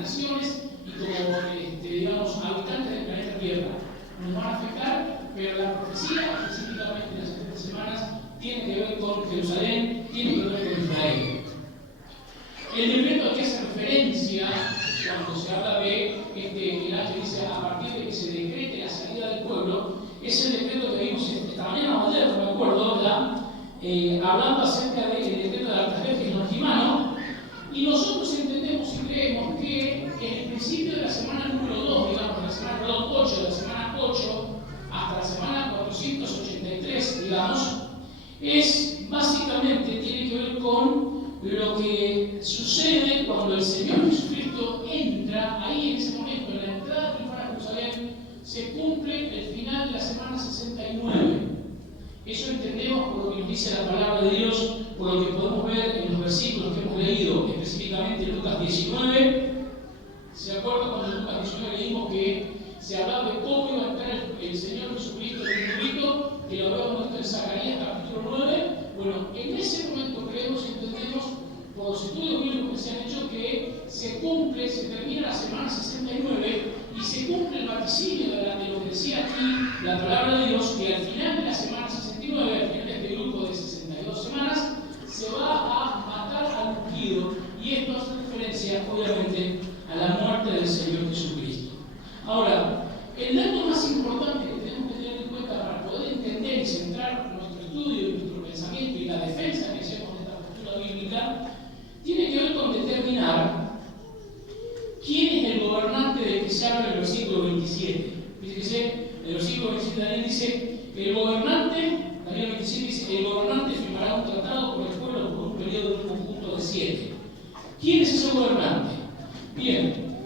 naciones y como digamos, habitantes del planeta Tierra. Nos van a afectar, pero la profecía, específicamente en las siguientes semanas, tiene que ver con Jerusalén, tiene que ver con Israel. El decreto que hace referencia, cuando se habla de el ángel dice a partir de que se decrete la salida del pueblo, es el decreto que vimos esta mañana o ayer, no me acuerdo, ¿verdad? Hablando acerca del decreto de Artajerjes Lontimano, y nosotros entendemos y creemos que en el principio de la semana número 2, digamos, de la semana 8, de la semana 8 hasta la semana 483, digamos, es básicamente, tiene que ver con lo que sucede cuando el Señor Jesucristo entra, ahí en ese momento, en la entrada triunfal a Jerusalén, se cumple el final de la semana 69. Eso entendemos por lo que nos dice la palabra de Dios, por lo que podemos ver en los versículos que hemos leído, específicamente en Lucas 19. ¿Se acuerdan cuando en Lucas 19 leímos que se hablaba de cómo iba a entrar el Señor Jesucristo en el burrito, que lo habíamos visto en Zacarías capítulo 9? Bueno, en ese momento creemos y entendemos, por los estudios bíblicos que se han hecho, que se cumple, se termina la semana 69 y se cumple el vaticinio de lo que decía aquí la palabra de Dios, que al final de la semana 69, al final de este grupo de 62 semanas, se va a matar al ungido, y esto hace referencia, obviamente, a la muerte del Señor Jesucristo. Ahora, el dato más importante que tenemos que tener en cuenta para poder entender y centrar nuestro estudio y nuestro pensamiento y la defensa que hacemos de esta postura bíblica tiene que ver con determinar quién es el gobernante del que se habla en el versículo 27. Fíjense, el versículo 27 Daniel dice: el gobernante, Daniel 27 dice, el gobernante firmará un tratado con el pueblo por un periodo de un conjunto de 7. ¿Quién es ese gobernante? Bien,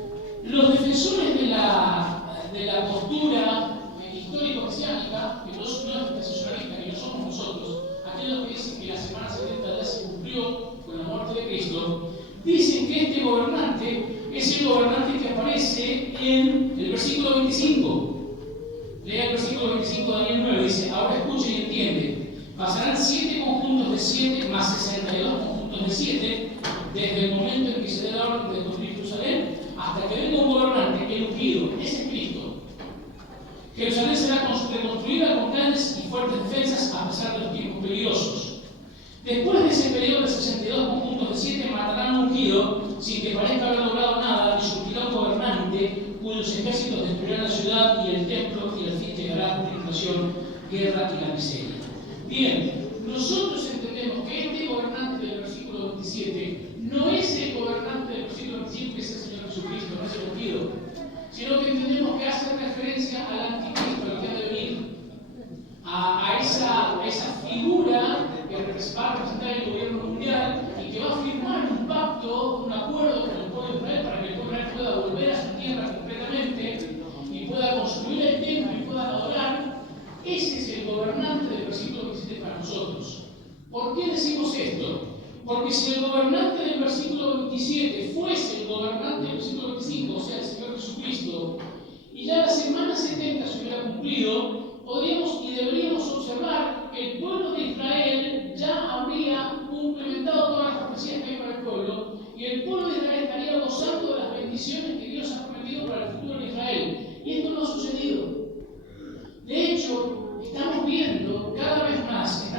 los defensores de la postura histórico-mesiánica, que no es precisionalista, que no somos nosotros, aquellos que dicen que la semana 70 ya se cumplió con la muerte de Cristo, dicen que este gobernante es el gobernante que aparece en el versículo 25. Lea el versículo 25 de Daniel 9, dice: ahora escucha y entiende. Pasarán 7 conjuntos de 7 más 62 conjuntos de 7 desde el momento en que se dé la orden de construir Jerusalén hasta que venga un gobernante, el ungido, ese es Cristo. Jerusalén será reconstruida con grandes y fuertes defensas a pesar de los tiempos peligrosos. Después de ese periodo de 62 conjuntos de 7 matarán a un ungido sin que parezca haber logrado nada, y surgirá un gobernante cuyos ejércitos destruirán la ciudad y el templo, y al fin llegará una inflación, guerra y la miseria. Bien, nosotros entendemos que este gobernante del versículo 27 no es el gobernante del versículo 25, que es el Señor Jesucristo, no es el ungido, sino que entendemos que hace referencia al anticristo, al que ha de venir, a esa figura que va a representar el gobierno mundial y que va a firmar un pacto, un acuerdo con el pueblo de Israel para que el pueblo de Israel pueda volver a su tierra completamente y pueda construir el templo y pueda adorar. Ese es el gobernante del versículo 27 para nosotros. ¿Por qué decimos esto? Porque si el gobernante del versículo 27 fuese el gobernante del versículo 25, o sea, el Señor Jesucristo, y ya la semana 70 se hubiera cumplido, podríamos y deberíamos observar que el pueblo de Israel ya habría implementado todas las profecías que hay para el pueblo, y el pueblo de Israel estaría gozando de las bendiciones que Dios ha prometido para el futuro de Israel. Y esto no ha sucedido. De hecho, estamos viendo cada vez más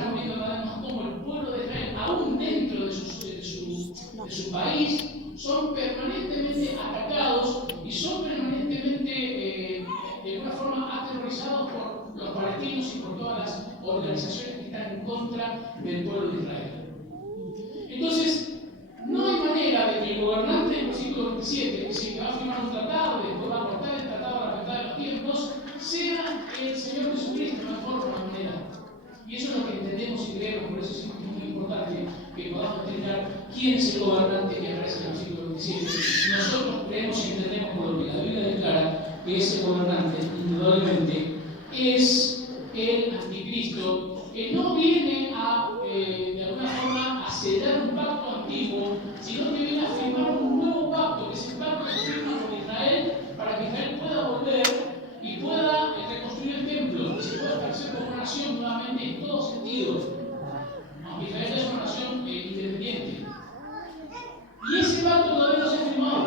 cómo el pueblo de Israel, aún dentro de su país, son permanentemente atacados y son permanentemente, de alguna forma, aterrorizados por los palestinos y por todas las organizaciones que están en contra del pueblo de Israel. Entonces, no hay manera de que el gobernante del versículo 27, que es el que va a firmar un tratado y después va a cortar el tratado a la mitad de los tiempos, sea el Señor Jesucristo, no hay forma, no manera. Y eso es lo que entendemos y creemos, por eso es muy importante que podamos entender quién es el gobernante que aparece en el versículo 27. Nosotros creemos y entendemos por lo que la Biblia declara que ese gobernante, indudablemente, es el anticristo, que no viene a, de alguna forma, a sellar un pacto antiguo, sino que viene a firmar un nuevo pacto, que es el pacto que firma con Israel, para que Israel pueda volver y pueda reconstruir el templo, y se pueda establecer como una nación nuevamente en todo sentido. Aunque Israel es una nación independiente. Y ese pacto todavía no se ha firmado.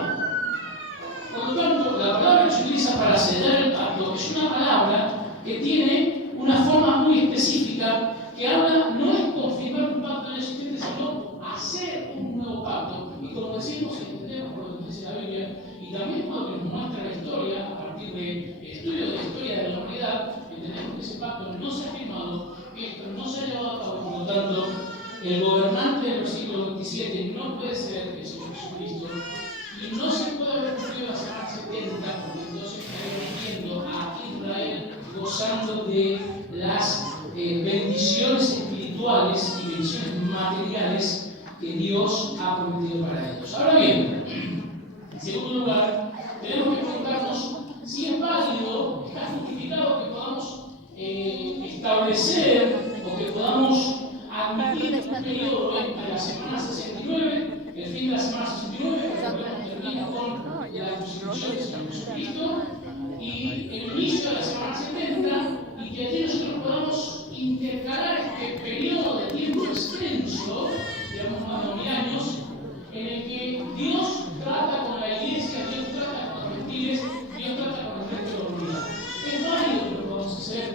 Biblia que habla no es confirmar un pacto ya existente, sino hacer un nuevo pacto. Y como decimos y entendemos por lo que dice la Biblia, y también por lo que nos muestra la historia, a partir del estudio de la historia de la humanidad, entendemos que ese pacto no se ha firmado, esto no se ha llevado a cabo, por lo tanto, el gobernante del versículo 27 no puede ser el Señor Jesucristo, y no se puede haber cumplido la semana 70, porque entonces estaríamos viendo a Israel gozando de las bendiciones espirituales y bendiciones materiales que Dios ha prometido para ellos. Ahora bien, en segundo lugar, tenemos que preguntarnos si es válido, está justificado que podamos establecer o que podamos admitir un periodo entre la semana 69, el fin de la semana 69, que termina con la crucifixión del Señor Jesucristo, y el inicio de la semana 70, y que allí nosotros podamos intercalar este periodo de tiempo extenso, digamos más de 1000 años, en el que Dios trata con la iglesia, Dios trata con los gentiles, Dios trata con el resto de la humanidad. Es válido que lo podamos hacer.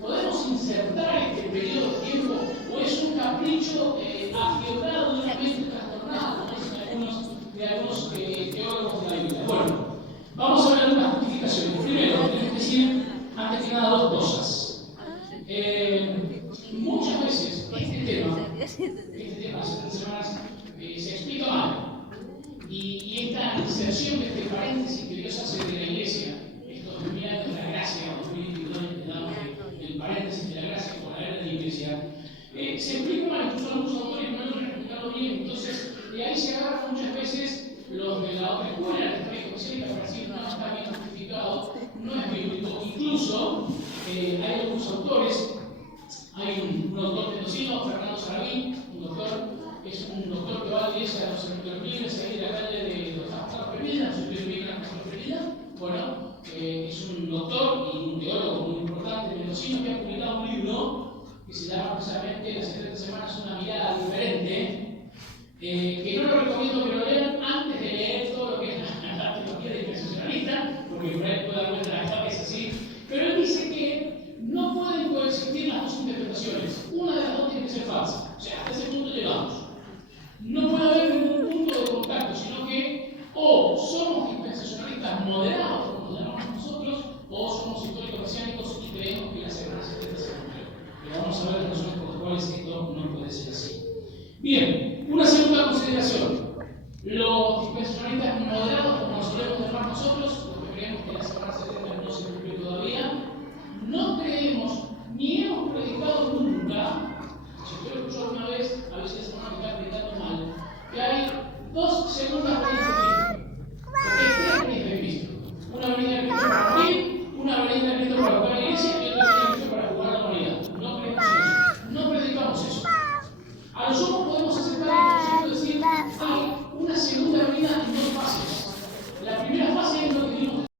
¿Podemos insertar este periodo de tiempo o es un capricho afiebrado de una mente trastornada, como dicen algunos teólogos de la Biblia? Bueno, vamos a ver algunas justificaciones. Primero, tenemos que decir, antes que nada, dos cosas. Muchas veces este tema de 70 semanas, se explica mal. Y esta inserción de este paréntesis que Dios hace de la iglesia, estos 2000 años de la gracia, 2022 le damos el paréntesis de la gracia con la era de la iglesia, se explica mal, incluso algunos autores no logran explicarlo bien. Entonces, de ahí se agarran muchas veces los de la otra escuela, la historia evangélica, para decir no está bien justificado, no es bíblico. Incluso hay algunos autores, hay un autor mendocino, Fernando Sarabín, un doctor, es un doctor que va a la iglesia de los servidores ahí de la calle de los Estados Unidos, no sé si ustedes la Casa Preferida. Bueno, es un doctor y un teólogo muy importante mendocino que ha publicado un libro que se llama precisamente Las 70 semanas, una mirada diferente, que no lo recomiendo que lo lean antes de leer todo lo que es la teología dispensacionalista, porque por ahí puede dar vuelta la cabeza así. Pero él dice que no pueden coexistir las dos interpretaciones. Una de las dos tiene que ser falsa. O sea, hasta ese punto llegamos. No puede haber ningún punto de contacto, sino que o somos dispensacionalistas moderados, como nos llamamos nosotros, o somos históricos mesiánicos y creemos que la semana 70 se cumplió. Pero vamos a ver las razones por las cuales esto no puede ser así. Bien, una segunda consideración. Los dispensacionalistas moderados